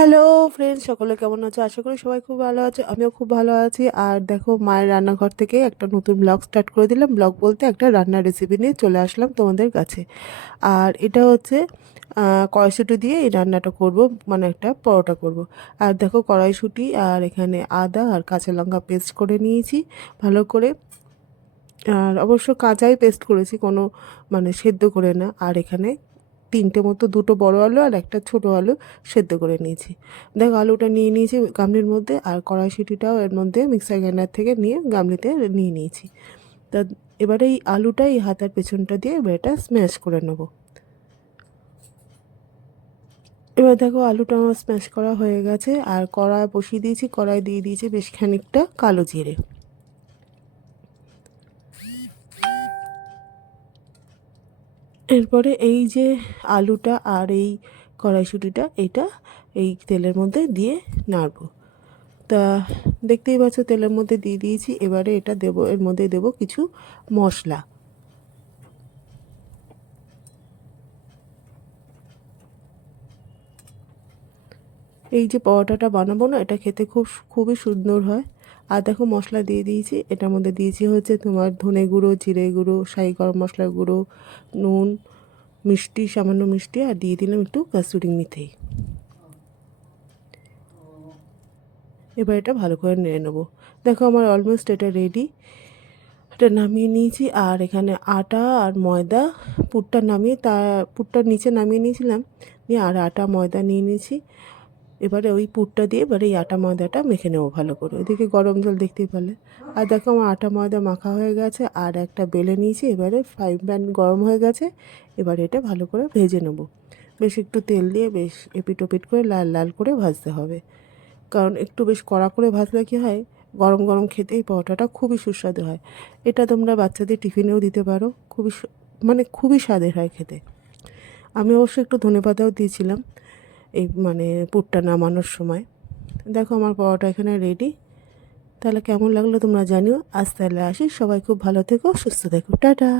Hello friends, সকলে কেমন আছো? আশা করি সবাই খুব ভালো আছে। আমিও খুব ভালো আছি। আর দেখো, মায়ের রান্নাঘর থেকে একটা নতুন ব্লগ স্টার্ট করে দিলাম। ব্লগ বলতে একটা রান্নার রেসিপি নিয়ে চলে আসলাম তোমাদের কাছে। আর এটা হচ্ছে কড়াইশুঁটি দিয়ে এই রান্নাটা করব, মানে একটা পরোটা করব। আর দেখো, কড়াইশুঁটি আর এখানে আদা আর কাঁচা লঙ্কা পেস্ট করে নিয়েছি ভালো করে। আর অবশ্য কাঁচাই পেস্ট করেছি, কোনো মানে সেদ্ধ করে না। আর এখানে তিনটে মতো, দুটো বড় আলু আর একটা ছোট আলু সেদ্ধ করে নিয়েছি। দেখো, আলুটা নিয়ে নিয়েছি গামলির মধ্যে, আর কড়াইশুঁটিটাও এর মধ্যে মিক্সার গ্রাইন্ডার থেকে নিয়ে গামলিতে নিয়ে নিয়েছি। তা এবারে এই আলুটা এই হাতার পেছনটা দিয়ে এবার এটা স্ম্যাশ করে নেবো। এবার দেখো, আলুটা আমার স্ম্যাশ করা হয়ে গেছে। আর কড়াই বসিয়ে দিয়েছি, কড়াই দিয়ে দিয়েছি বেশ খানিকটা কালো জিরে। এরপরে এই যে আলুটা আর এই কড়াইশুঁটিটা, এটা এই তেলের মধ্যে দিয়ে নাড়বো। তা দেখতেই পাচ্ছ, তেলের মধ্যে দিয়ে দিয়েছি। এবারে এটা দেবো, এর মধ্যে দেবো কিছু মশলা। এই যে পরোটাটা বানাবো না, এটা খেতে খুবই সুন্দর হয়। আর দেখো, মশলা দিয়ে দিয়েছি। এটার মধ্যে দিয়েছি হচ্ছে তোমার ধনে গুঁড়ো, জিরে গুঁড়ো, শাহি গরম মশলার গুঁড়ো, নুন, মিষ্টি, সামান্য মিষ্টি, আর দিয়ে দিলাম একটু কাসুরি মেথি। এবার এটা ভালো করে নেড়ে নেবো। দেখো, আমার অলমোস্ট এটা রেডি। এটা নামিয়ে নিয়েছি। আর এখানে আটা আর ময়দা, পুরটা নামিয়ে পুরটা নিচে নামিয়ে নিয়েছিলাম, নিয়ে আর আটা ময়দা নিয়ে নিয়েছি। এবারে ওই পুরটা দিয়ে এবারে এই আটা ময়দাটা মেখে নেবো ভালো করে। এদিকে গরম জল দেখতেই পেলে। আর দেখো, আমার আটা ময়দা মাখা হয়ে গেছে। আর একটা বেলে নিয়েছি। এবারে ফ্রাই প্যান গরম হয়ে গেছে। এবারে এটা ভালো করে ভেজে নেবো। বেশ একটু তেল দিয়ে বেশ এপিট ওপিট করে লাল লাল করে ভাজতে হবে। কারণ একটু বেশ কড়া করে ভাজলে কী হয়, গরম গরম খেতে এই পরোটাটা খুবই সুস্বাদু হয়। এটা তোমরা বাচ্চাদের টিফিনেও দিতে পারো। মানে খুবই স্বাদের হয় খেতে। আমি অবশ্য একটু ধনেপাতাও দিয়েছিলাম এই মানে পুরটা নামানোর সময়। দেখো, আমার পরোটা এখানে রেডি। তাহলে কেমন লাগলো তোমরা জানিও। আজ তাহলে আসি, সবাই খুব ভালো থেকো, সুস্থ থেকো, টাটা।